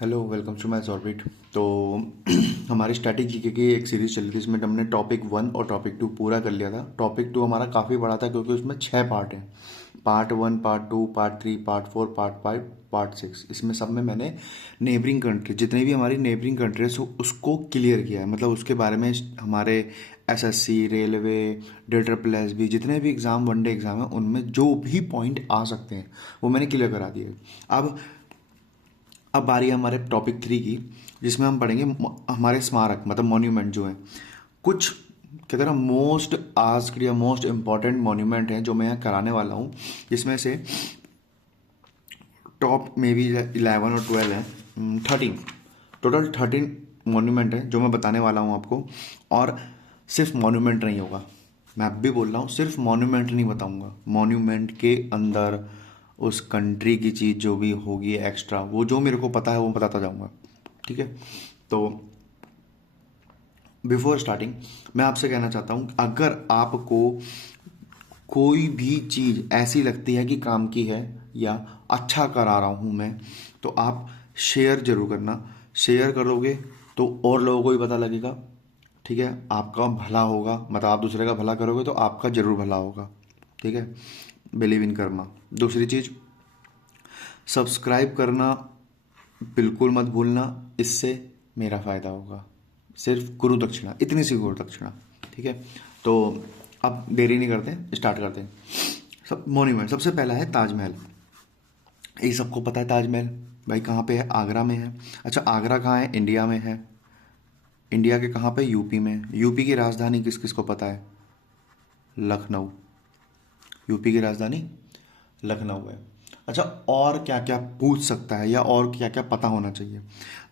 Hello, welcome to my orbit. तो हमारी static GK की एक सीरीज चली थी, इसमें हमने टॉपिक 1 और टॉपिक 2 पूरा कर लिया था। टॉपिक 2 हमारा काफ़ी बड़ा था क्योंकि उसमें 6 पार्ट हैं। Part 1, part 2, part 3, part 4, part 5, part 6। इसमें सब में मैंने नेबरिंग कंट्री, जितनी भी हमारी नेबरिंग कंट्रीज हो उसको क्लियर किया है। मतलब उसके बारे में हमारे एसएससी, रेलवे, DSSB, जितने भी एग्ज़ाम, वनडे एग्ज़ाम है, उनमें जो भी पॉइंट आ सकते हैं वो मैंने क्लियर करा दिए। अब बारी है हमारे टॉपिक 3 की, जिसमें हम पढ़ेंगे हमारे स्मारक, मतलब मॉन्यूमेंट जो हैं। कुछ कहते हैं ना, मोस्ट आस्क्ड या मोस्ट इम्पॉर्टेंट मॉन्यूमेंट हैं जो मैं यहाँ कराने वाला हूँ, जिसमें से टॉप में भी 11 और 12 हैं, 13, टोटल 13 मॉन्यूमेंट हैं जो मैं बताने वाला हूँ आपको। और सिर्फ मॉन्यूमेंट नहीं होगा, मैं अब भी बोल रहा हूँ, सिर्फ मॉन्यूमेंट नहीं बताऊँगा। मॉन्यूमेंट के अंदर उस कंट्री की चीज़ जो भी होगी एक्स्ट्रा, वो जो मेरे को पता है वो बताता जाऊँगा। ठीक है। तो बिफोर स्टार्टिंग मैं आपसे कहना चाहता हूँ, अगर आपको कोई भी चीज़ ऐसी लगती है कि काम की है या अच्छा करा रहा हूँ मैं, तो आप शेयर जरूर करना। शेयर करोगे तो और लोगों को भी पता लगेगा। ठीक है, आपका भला होगा, मतलब आप दूसरे का भला करोगे तो आपका जरूर भला होगा। ठीक है, बिलीव इन कर्मा। दूसरी चीज़, सब्सक्राइब करना बिल्कुल मत भूलना, इससे मेरा फ़ायदा होगा। सिर्फ गुरु दक्षिणा, इतनी सी गुरु दक्षिणा। ठीक है। तो अब देरी नहीं करते, स्टार्ट करते हैं। सब मॉन्यूमेंट, सबसे पहला है ताजमहल। ये सबको पता है ताजमहल भाई कहाँ पे है, आगरा में है। अच्छा, आगरा कहाँ है, इंडिया में है। इंडिया के कहाँ पे, यूपी में। यूपी की राजधानी किस किस को पता है, लखनऊ। यूपी की राजधानी लखनऊ है। अच्छा, और क्या क्या पूछ सकता है या और क्या क्या पता होना चाहिए।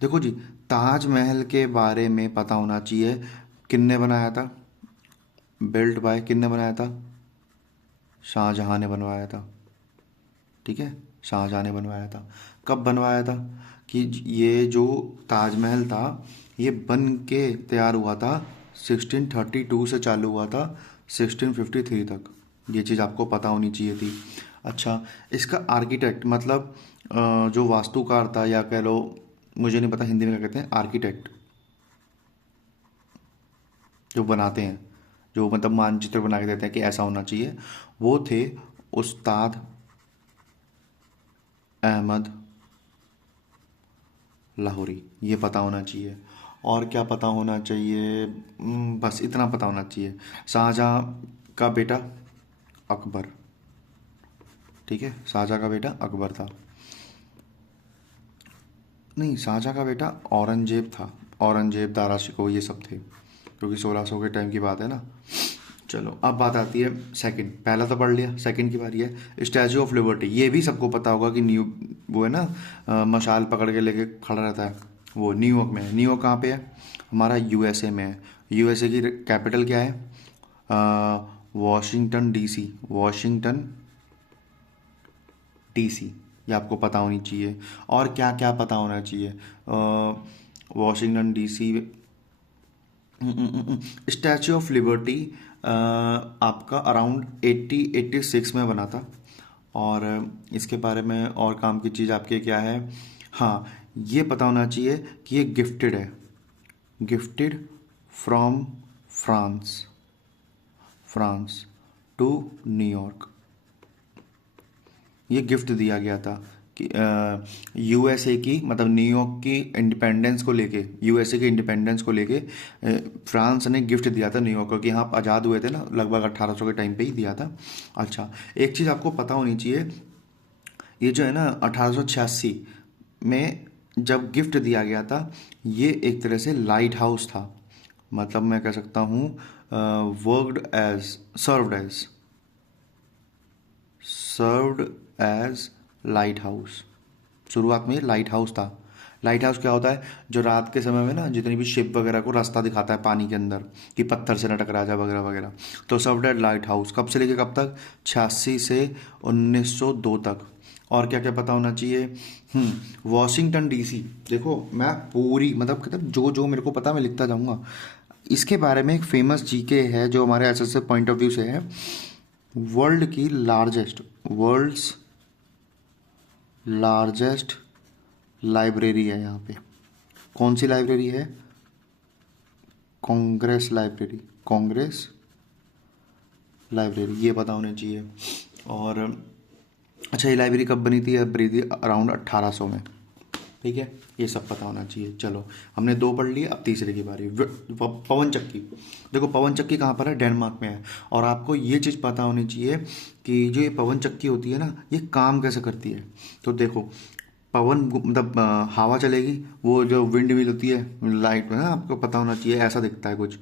देखो जी, ताजमहल के बारे में पता होना चाहिए, किसने बनाया था, बिल्ट बाय किसने बनाया था, शाहजहां ने बनवाया था। ठीक है, शाहजहां ने बनवाया था। कब बनवाया था, कि ये जो ताजमहल था ये बन के तैयार हुआ था 1632 से चालू हुआ था 1653 तक। ये चीज़ आपको पता होनी चाहिए थी। अच्छा, इसका आर्किटेक्ट, मतलब जो वास्तुकार था, या कह लो, मुझे नहीं पता हिंदी में क्या कहते हैं, आर्किटेक्ट जो बनाते हैं, जो मतलब मानचित्र बना के देते हैं कि ऐसा होना चाहिए, वो थे उस्ताद अहमद लाहौरी। ये पता होना चाहिए। और क्या पता होना चाहिए, बस इतना पता होना चाहिए। शाहजहाँ का बेटा अकबर। ठीक है, शाहजहाँ का बेटा अकबर था। नहीं, शाहजहाँ का बेटा औरंगजेब था। औरंगजेब, दारा शिकोह, ये सब थे, क्योंकि 1600 के टाइम की बात है ना। चलो, अब बात आती है सेकंड। पहला तो पढ़ लिया, सेकंड की बारी है स्टैचू ऑफ लिबर्टी। ये भी सबको पता होगा कि न्यू, वो है ना, मशाल पकड़ के लेके खड़ा रहता है, वो न्यूयॉर्क में है। न्यूयॉर्क कहाँ पे है, हमारा यूएसए में है। यूएसए की कैपिटल क्या है, वॉशिंगटन डीसी। वॉशिंगटन डीसी, ये आपको पता होनी चाहिए। और क्या क्या पता होना चाहिए, Washington DC. Statue of liberty आपका अराउंड 86 में बना था। और इसके बारे में और काम की चीज़ आपके क्या है, हाँ, ये पता होना चाहिए कि ये गिफ्टेड है, gifted from France, France to New York. ये गिफ्ट दिया गया था कि यूएसए की, मतलब न्यूयॉर्क की इंडिपेंडेंस को लेके, यूएसए के इंडिपेंडेंस को लेके फ्रांस ने गिफ्ट दिया था न्यूयॉर्क को, कि हाँ आज़ाद हुए थे ना, लगभग 1800 के टाइम पे ही दिया था। अच्छा, एक चीज़ आपको पता होनी चाहिए, ये जो है ना 1886 में जब गिफ्ट दिया गया था, ये एक तरह से लाइट हाउस था। मतलब मैं कह सकता हूँ worked as, served as lighthouse. शुरुआत में ये लाइट हाउस था। लाइट हाउस क्या होता है, जो रात के समय में ना जितनी भी शिप वगैरह को रास्ता दिखाता है पानी के अंदर, कि पत्थर से न टकरा जाए वगैरह वगैरह। तो सर्व्ड एज लाइट हाउस कब से लेके कब तक, 86 से 1902 तक। और क्या क्या पता होना चाहिए, वॉशिंगटन डीसी। देखो, मैं पूरी, मतलब कहते हैं, जो जो मेरे को पता मैं लिखता जाऊंगा। इसके बारे में एक फेमस जीके है जो हमारे एसएस पॉइंट ऑफ व्यू से है। वर्ल्ड की लार्जेस्ट, वर्ल्ड्स लार्जेस्ट लाइब्रेरी है यहाँ पे। कौन सी लाइब्रेरी है? कांग्रेस लाइब्रेरी, कांग्रेस लाइब्रेरी, ये पता होना चाहिए। और अच्छा, ये लाइब्रेरी कब बनी थी? बनी थी अराउंड 1800 में। ठीक है, ये सब पता होना चाहिए। चलो, हमने 2 पढ़ लिए, अब तीसरे की बारी। पवन चक्की। देखो, पवन चक्की कहाँ पर है? डेनमार्क में है। और आपको ये चीज़ पता होनी चाहिए कि जो ये पवन चक्की होती है ना, ये काम कैसे करती है। तो देखो, मतलब हवा चलेगी, वो जो विंड मिल होती है लाइट में ना, आपको पता होना चाहिए, ऐसा दिखता है कुछ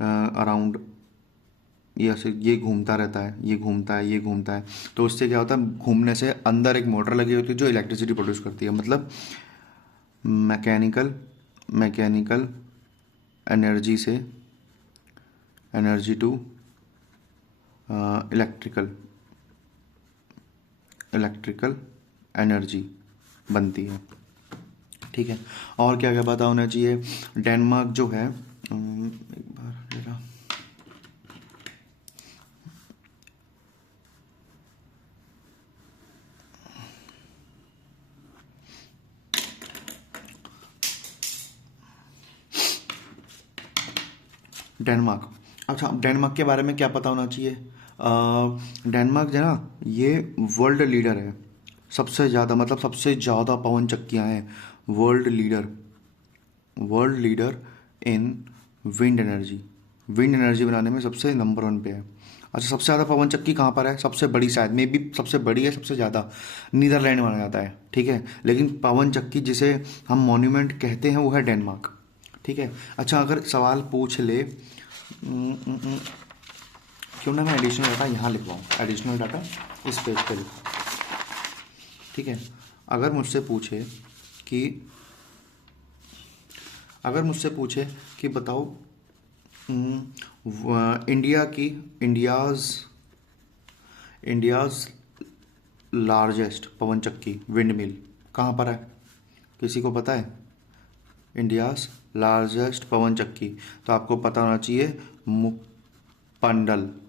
अराउंड, ये ऐसे ये घूमता रहता है, ये घूमता है, ये घूमता है। तो उससे क्या होता है, घूमने से अंदर एक मोटर लगी होती है जो इलेक्ट्रिसिटी प्रोड्यूस करती है। मतलब मैकेनिकल मैकेनिकल एनर्जी से energy to electrical electrical energy बनती है। ठीक है, और क्या क्या पता होना चाहिए? डेनमार्क जो है, एक बार जरा, डेनमार्क। अच्छा, डेनमार्क के बारे में क्या पता होना चाहिए? डेनमार्क जो है ना, ये वर्ल्ड लीडर है। सबसे ज़्यादा, मतलब सबसे ज़्यादा पवन चक्कियाँ हैं। World leader, world leader in wind energy. Wind energy बनाने में सबसे नंबर 1 पे है। अच्छा, सबसे ज़्यादा पवन चक्की कहाँ पर है? सबसे बड़ी, शायद मे भी सबसे बड़ी है, सबसे ज़्यादा नीदरलैंड माना जाता है। ठीक है, लेकिन पवन चक्की जिसे हम मॉन्यूमेंट कहते हैं वो है डेनमार्क। ठीक है। अच्छा, अगर सवाल पूछ ले, क्यों ना मैं एडिशनल डाटा यहाँ लिखवाऊँ, एडिशनल डाटा इस पेज पे लिखूँ। ठीक है, अगर मुझसे पूछे कि बताओ इंडिया की इंडियाज़ लार्जेस्ट पवन चक्की विंड मिल कहाँ पर है? किसी को पता है? इंडियाज़ लार्जेस्ट पवन चक्की, तो आपको पता होना चाहिए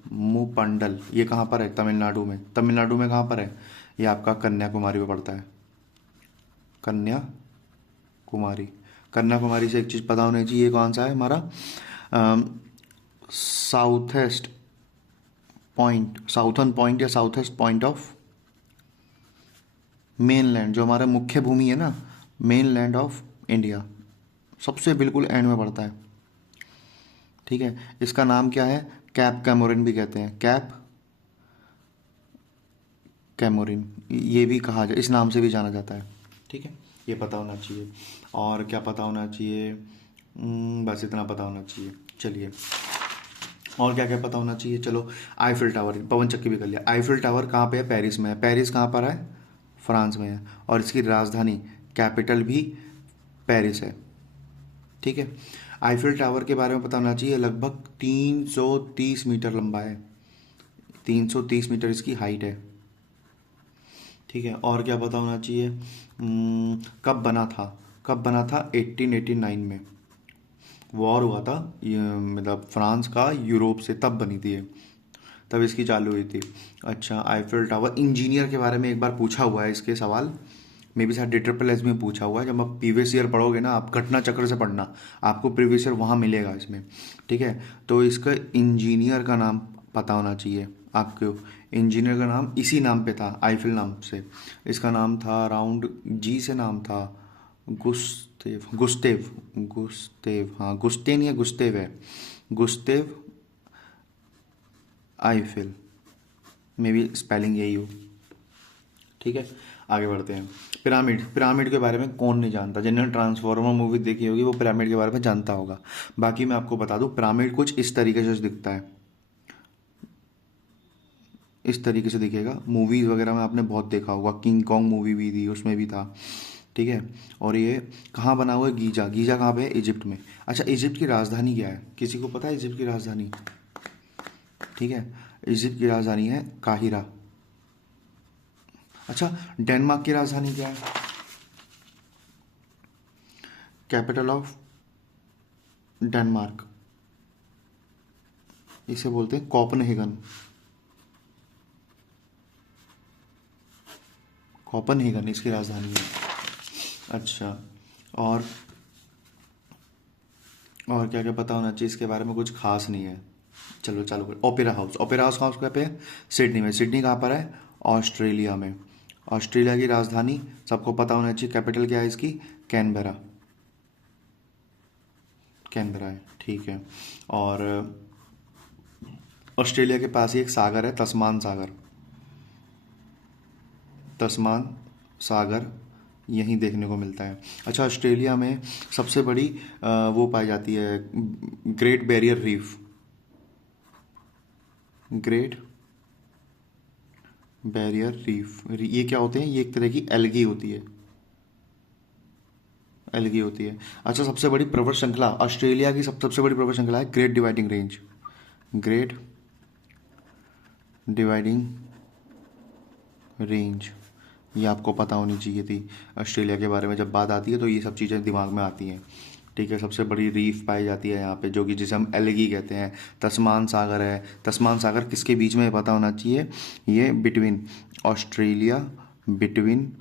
मुपंडल। ये कहाँ पर है? तमिलनाडु में। तमिलनाडु में कहाँ पर है? ये आपका कन्याकुमारी में पड़ता है। कन्याकुमारी। कन्याकुमारी से एक चीज़ पता होनी चाहिए, ये कौन सा है हमारा? साउथेस्ट साउथर्न पॉइंट या साउथेस्ट पॉइंट ऑफ मेनलैंड, जो हमारा मुख्य भूमि है ना, मेनलैंड ऑफ इंडिया, सबसे बिल्कुल एंड में पड़ता है। ठीक है, इसका नाम क्या है? कैप कैमोरिन भी कहते हैं, कैप कैमोरिन, ये भी कहा जाए, इस नाम से भी जाना जाता है। ठीक है, ये पता होना चाहिए। और क्या पता होना चाहिए? बस इतना पता होना चाहिए। चलिए, और क्या क्या पता होना चाहिए? चलो, आईफिल टावर, पवन चक्की भी कर लिया। आईफिल टावर कहाँ पे है? पेरिस में है। पेरिस कहाँ पर है? फ्रांस में है। और इसकी राजधानी, कैपिटल भी पेरिस है। ठीक है, आईफिल टावर के बारे में पता होना चाहिए, लगभग 330 मीटर लंबा है, 330 मीटर इसकी हाइट है। ठीक है, और क्या पता होना चाहिए? कब बना था? 1889 में वॉर हुआ था, मतलब फ्रांस का यूरोप से, तब बनी थी ये, तब इसकी चालू हुई थी। अच्छा, आईफिल टावर इंजीनियर के बारे में एक बार पूछा हुआ है, इसके सवाल मे बी शायद DSS में पूछा हुआ है। जब आप प्रीवियस ईयर पढ़ोगे ना, आप घटना चक्र से पढ़ना, आपको प्रीवियस ईयर वहाँ मिलेगा इसमें। ठीक है, तो इसका इंजीनियर का नाम पता होना चाहिए आपको। इंजीनियर का नाम इसी नाम पे था, आईफिल नाम से। इसका नाम था अराउंड जी से नाम था, गुस्तेव, हाँ, गुस्तेन या गुस्तेव है, गुस्तेव आईफिल, मे बी स्पेलिंग यही हो। ठीक है, आगे बढ़ते हैं। पिरामिड के बारे में कौन नहीं जानता? जिन्होंने ट्रांसफॉर्मर मूवी देखी होगी वो पिरामिड के बारे में जानता होगा। बाकी मैं आपको बता दूं, पिरामिड कुछ इस तरीके से दिखता है, इस तरीके से दिखेगा। मूवीज़ वगैरह में आपने बहुत देखा होगा, किंग कॉन्ग मूवी भी थी, उसमें भी था। ठीक है, और ये कहाँ बना हुआ है? गीजा। गीजा कहाँ पे है? इजिप्ट में। अच्छा, इजिप्ट की राजधानी क्या है? किसी को पता है इजिप्ट की राजधानी? ठीक है, इजिप्ट की राजधानी है काहिरा। अच्छा, डेनमार्क की राजधानी क्या है? कैपिटल ऑफ डेनमार्क, इसे बोलते हैं कोपनहेगन। कोपनहेगन इसकी राजधानी है। अच्छा, और और क्या क्या पता होना चाहिए इसके बारे में? कुछ खास नहीं है। चलो चालू कर। ओपेरा हाउस, ओपेरा हाउस कहाँ पे है? सिडनी में। सिडनी कहाँ पर है? ऑस्ट्रेलिया में। ऑस्ट्रेलिया की राजधानी सबको पता होना चाहिए, कैपिटल क्या है इसकी? कैनबरा। कैनबरा है, ठीक है। और ऑस्ट्रेलिया के पास ही एक सागर है, तस्मान सागर। तस्मान सागर यहीं देखने को मिलता है। अच्छा, ऑस्ट्रेलिया में सबसे बड़ी वो पाई जाती है, great barrier reef. Great barrier reef, ये क्या होते हैं? ये एक तरह की एल्गी होती है। एल्गी होती है। अच्छा, सबसे बड़ी पर्वत श्रृंखला, ऑस्ट्रेलिया की सबसे बड़ी पर्वत श्रृंखला है great dividing range. Great dividing range, ये आपको पता होनी चाहिए थी। ऑस्ट्रेलिया के बारे में जब बात आती है तो ये सब चीज़ें दिमाग में आती हैं। ठीक है, सबसे बड़ी रीफ पाई जाती है यहाँ पे, जो कि जिसे हम एल्गी कहते हैं। तस्मान सागर है। तस्मान सागर किसके बीच में है पता होना चाहिए? ये ऑस्ट्रेलिया बिटवीन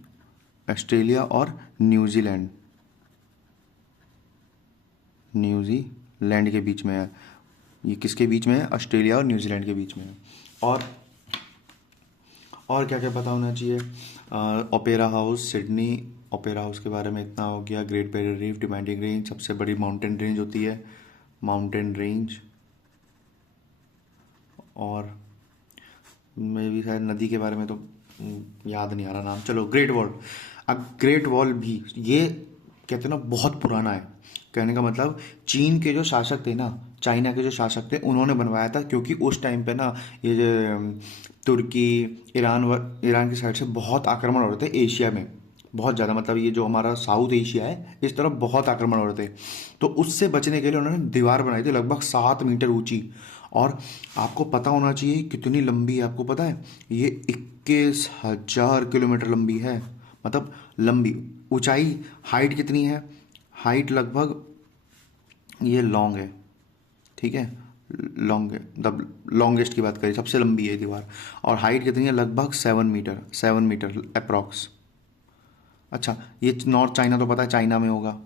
ऑस्ट्रेलिया और न्यूजीलैंड, न्यूजीलैंड के बीच में है। ये किसके बीच में है? ऑस्ट्रेलिया और न्यूजीलैंड के बीच में है। और और क्या क्या पता होना चाहिए? Opera house Sydney, opera house के बारे में इतना हो गया। Great barrier reef, demanding range, सबसे बड़ी माउंटेन रेंज होती है माउंटेन रेंज। और मैं भी शायद नदी के बारे में तो याद नहीं आ रहा नाम। चलो, ग्रेट वॉल। अब ग्रेट वॉल भी ये कहते हैं ना बहुत पुराना है। कहने का मतलब चीन के जो शासक थे ना, चाइना के जो शासक थे, उन्होंने बनवाया था, क्योंकि उस टाइम पे ना ये जो तुर्की, ईरान की साइड से बहुत आक्रमण हो रहे थे एशिया में। बहुत ज़्यादा, मतलब ये जो हमारा साउथ एशिया है इस तरफ बहुत आक्रमण हो रहे थे। तो उससे बचने के लिए उन्होंने दीवार बनाई थी लगभग 7 मीटर ऊंची। और आपको पता होना चाहिए कितनी लंबी है, आपको पता है? ये 21,000 किलोमीटर लंबी है। मतलब लंबी, ऊंचाई, हाइट कितनी है? हाइट लगभग, ये लॉन्ग है, ठीक है, लॉन्ग है, मतलब लॉन्गेस्ट की बात करें, सबसे लंबी है दीवार। और हाइट कितनी है? लगभग 7 मीटर, 7 मीटर अप्रॉक्स। अच्छा, ये नॉर्थ चाइना तो पता है, चाइना में होगा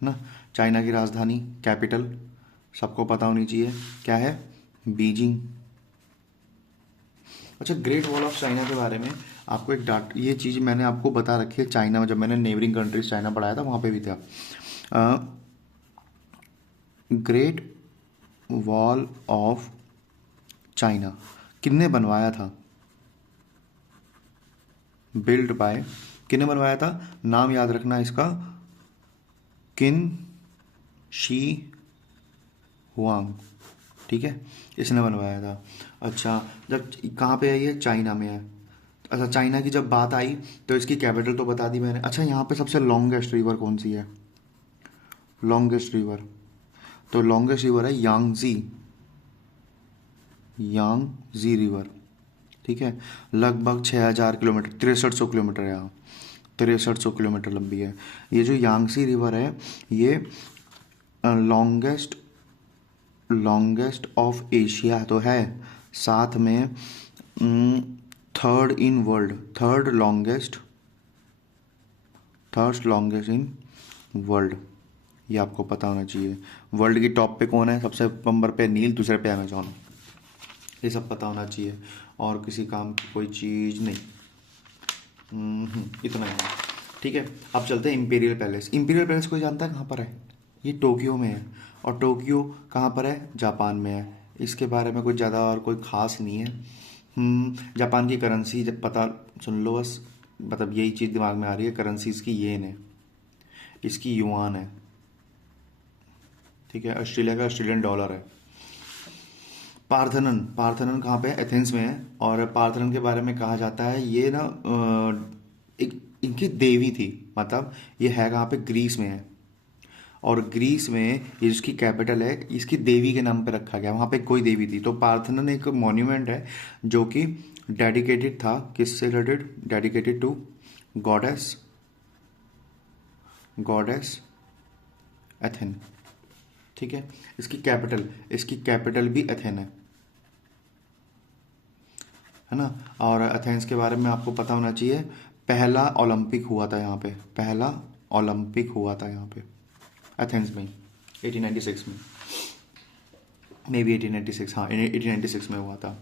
ना। चाइना की राजधानी, कैपिटल सबको पता होनी चाहिए, क्या है? बीजिंग। अच्छा, ग्रेट वॉल ऑफ चाइना के बारे में आपको एक डाट, ये चीज़ मैंने आपको बता रखी है। चाइना में जब मैंने नेबरिंग कंट्रीज चाइना पढ़ाया था वहाँ पे भी था। ग्रेट वॉल ऑफ चाइना किसने बनवाया था? बिल्ड बाय, किसने बनवाया था? नाम याद रखना इसका, किन शी हुआंग, ठीक है, इसने बनवाया था। अच्छा, जब कहाँ पे है ये? चाइना में है। अच्छा, चाइना की जब बात आई तो इसकी कैपिटल तो बता दी मैंने। अच्छा, यहाँ पे सबसे लॉन्गेस्ट रिवर कौन सी है? लॉन्गेस्ट रिवर, तो लॉन्गेस्ट रिवर है यांगजी, यांगजी रिवर, ठीक है। लगभग 6,000 किलोमीटर, 6300 किलोमीटर है यहाँ, 6300 किलोमीटर लंबी है। ये जो यांगसी रिवर है ये लॉन्गेस्ट लॉन्गेस्ट ऑफ एशिया तो है, साथ में third in world, third longest in world, ये आपको पता होना चाहिए। वर्ल्ड की टॉप पे कौन है? सबसे नंबर पे नील, दूसरे पे अमेजोन, ये सब पता होना चाहिए। और किसी काम की कोई चीज़ नहीं। इतना ही है, ठीक है। अब चलते हैं इंपीरियल पैलेस। इंपीरियल पैलेस कोई जानता है कहाँ पर है? ये टोक्यो में है। और टोक्यो कहाँ पर है? जापान में है। इसके बारे में कुछ ज़्यादा और कोई ख़ास नहीं है। जापान की करेंसी जब पता सुन लो बस, मतलब यही चीज़ दिमाग में आ रही है, करेंसी इसकी येन है, इसकी युआन है, ठीक है। ऑस्ट्रेलिया का ऑस्ट्रेलियन डॉलर है। पार्थनन, पार्थनन कहाँ पे है? एथेंस में है। और पार्थनन के बारे में कहा जाता है ये ना एक इनकी देवी थी, मतलब ये है कहाँ पे? ग्रीस में है। और ग्रीस में ये जिसकी कैपिटल है इसकी देवी के नाम पे रखा गया, वहाँ पे कोई देवी थी। तो पार्थनन एक मॉन्यूमेंट है जो कि डेडिकेटेड था, किससे related? Dedicated to goddess, goddess Athena, ठीक है। इसकी कैपिटल भी एथेन है ना। और एथेंस के बारे में आपको पता होना चाहिए, पहला ओलंपिक हुआ था यहाँ पे, पहला ओलंपिक हुआ था यहाँ पे एथेंस में 1896 में, मे बी 1896, हाँ 1896 में हुआ था।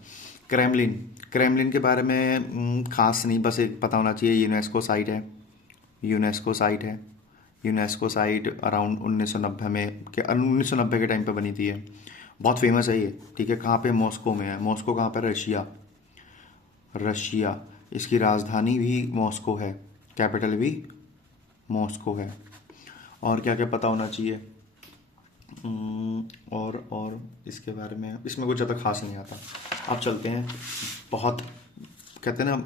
क्रेमलिन, क्रेमलिन के बारे में खास नहीं, बस एक पता होना चाहिए यूनेस्को साइट है, यूनेस्को साइट है। यूनेस्को साइट अराउंड 1990 में, के 1990 के टाइम पे बनी थी ये, बहुत फेमस है ये, ठीक है। कहाँ पे? मॉस्को में है। मॉस्को कहाँ पे? Russia, Russia. इसकी राजधानी भी मॉस्को है, कैपिटल भी मॉस्को है। और क्या क्या पता होना चाहिए? और इसके बारे में, इसमें कुछ ज़्यादा खास नहीं आता। अब चलते हैं, बहुत कहते हैं ना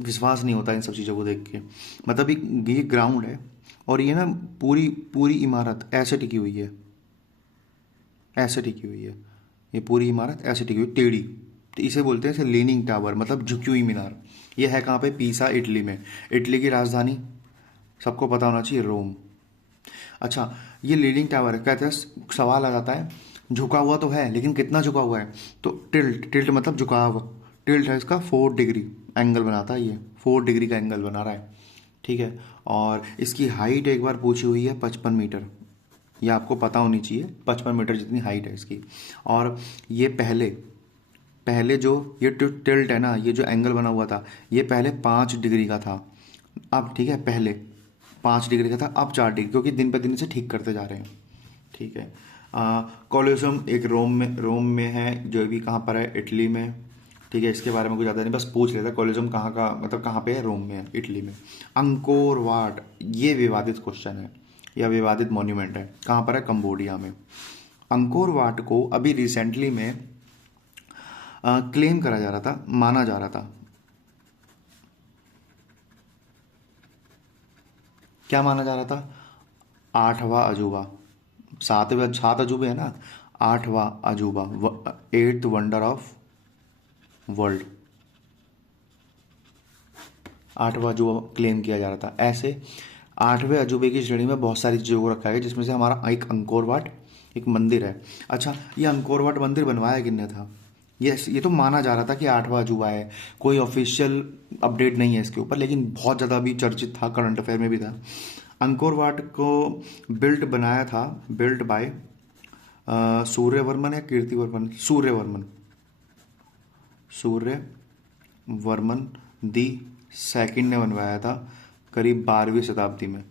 विश्वास नहीं होता इन सब चीज़ों को देख के। मतलब ये ग्राउंड है और ये ना पूरी पूरी इमारत ऐसे टिकी हुई है, ऐसे टिकी हुई है, ये पूरी इमारत ऐसे टिकी हुई टेढ़ी, तो इसे बोलते हैं लीनिंग टावर, मतलब झुकी हुई मीनार। ये है कहाँ पे? पीसा, इटली में। इटली की राजधानी सबको पता होना चाहिए, रोम। अच्छा, ये लीनिंग टावर कहते हैं, सवाल आ जाता है झुका हुआ तो है लेकिन कितना झुका हुआ है? तो टिल्ट, टिल्ट मतलब झुकाव, टिल्ट है इसका 4 डिग्री एंगल बनाता है, ये 4 डिग्री का एंगल बना रहा है, ठीक है। और इसकी हाइट एक बार पूछी हुई है 55 मीटर, ये आपको पता होनी चाहिए, 55 मीटर जितनी हाइट है इसकी। और ये पहले पहले जो ये टिल्ट है ना, ये जो एंगल बना हुआ था, ये पहले 5 डिग्री का था, अब ठीक है, पहले 5 डिग्री का था, अब 4 डिग्री, क्योंकि दिन पर दिन इसे ठीक करते जा रहे हैं, ठीक है। कोलोसियम एक रोम में है, जो भी कहाँ पर है? इटली में, ठीक है। इसके बारे में कुछ ज़्यादा नहीं, बस पूछ लेता कोलोसियम कहाँ का, मतलब कहाँ पे है? रोम में है, इटली में। अंकोर वाट, ये विवादित क्वेश्चन है या विवादित मॉन्यूमेंट है, कहाँ पर है? कंबोडिया में। अंकोर वाट को अभी रिसेंटली में क्लेम करा जा रहा था, माना जा रहा था, क्या माना जा रहा था? 8वां अजूबा, 7 अजूबे है ना, 8वां अजूबा, 8th वंडर ऑफ वर्ल्ड, 8वां अजूबा क्लेम किया जा रहा था। ऐसे 8वें अजूबे की श्रेणी में बहुत सारी चीज़ों को रखा गया, जिसमें से हमारा एक अंकोर वाट एक मंदिर है। अच्छा, ये अंकोर वाट मंदिर बनवाया किसने था? ये तो माना जा रहा था कि 8वां अजूबा है, कोई ऑफिशियल अपडेट नहीं है इसके ऊपर, लेकिन बहुत ज़्यादा अभी चर्चित था, करंट अफेयर में भी था। अंकोर वाट को बनाया था, बिल्ट बाय सूर्यवर्मन या Kirtivarman? Suryavarman, Suryavarman the second ने बनवाया था, करीब 12वीं शताब्दी में,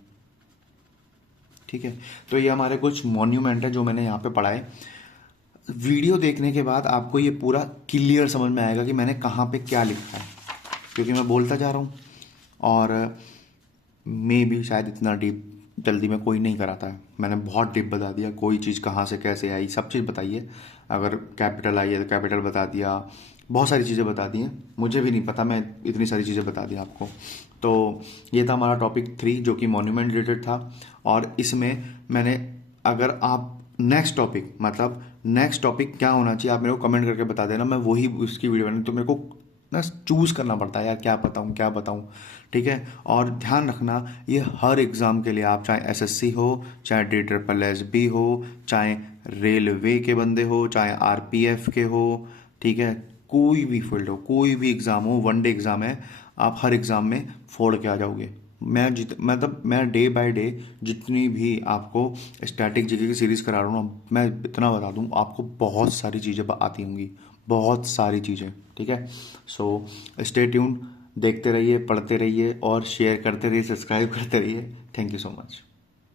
ठीक है। तो ये हमारे कुछ मॉन्यूमेंट है जो मैंने यहाँ पे पढ़ा है। वीडियो देखने के बाद आपको ये पूरा क्लियर समझ में आएगा कि मैंने कहाँ पे क्या लिखा है, क्योंकि मैं बोलता जा रहा हूँ और मे भी शायद इतना डीप जल्दी में कोई नहीं कराता है। मैंने बहुत डीप बता दिया, कोई चीज़ कहाँ से कैसे आई, सब चीज़ बताई है। अगर कैपिटल आई है तो कैपिटल बता दिया, बहुत सारी चीज़ें बता दी हैं, मुझे भी नहीं पता, मैं इतनी सारी चीज़ें बता दी आपको। तो ये था हमारा टॉपिक 3 जो कि मॉन्यूमेंट रिलेटेड था। और इसमें मैंने, अगर आप नेक्स्ट टॉपिक, मतलब नेक्स्ट टॉपिक क्या होना चाहिए, आप मेरे को कमेंट करके बता देना, मैं वही उसकी वीडियो बना, तो मेरे को ना चूज़ करना पड़ता है यार, क्या बताऊँ क्या बताऊँ, ठीक है। और ध्यान रखना, ये हर एग्ज़ाम के लिए, आप चाहे एसएससी हो, चाहे DSSB हो, चाहे रेलवे के बंदे हो, चाहे आरपीएफ के हो, ठीक है, कोई भी फील्ड हो, कोई भी एग्ज़ाम हो, 1 डे एग्ज़ाम है, आप हर एग्ज़ाम में फोड़ के आ जाओगे। मतलब मैं डे बाय डे जितनी भी आपको स्टैटिक जीके की सीरीज़ करा रहा हूँ ना, मैं इतना बता दूँ आपको, बहुत सारी चीज़ें आती होंगी, बहुत सारी चीज़ें, ठीक है। सो स्टे ट्यून्ड, देखते रहिए, पढ़ते रहिए और शेयर करते रहिए, सब्सक्राइब करते रहिए। Thank you so much.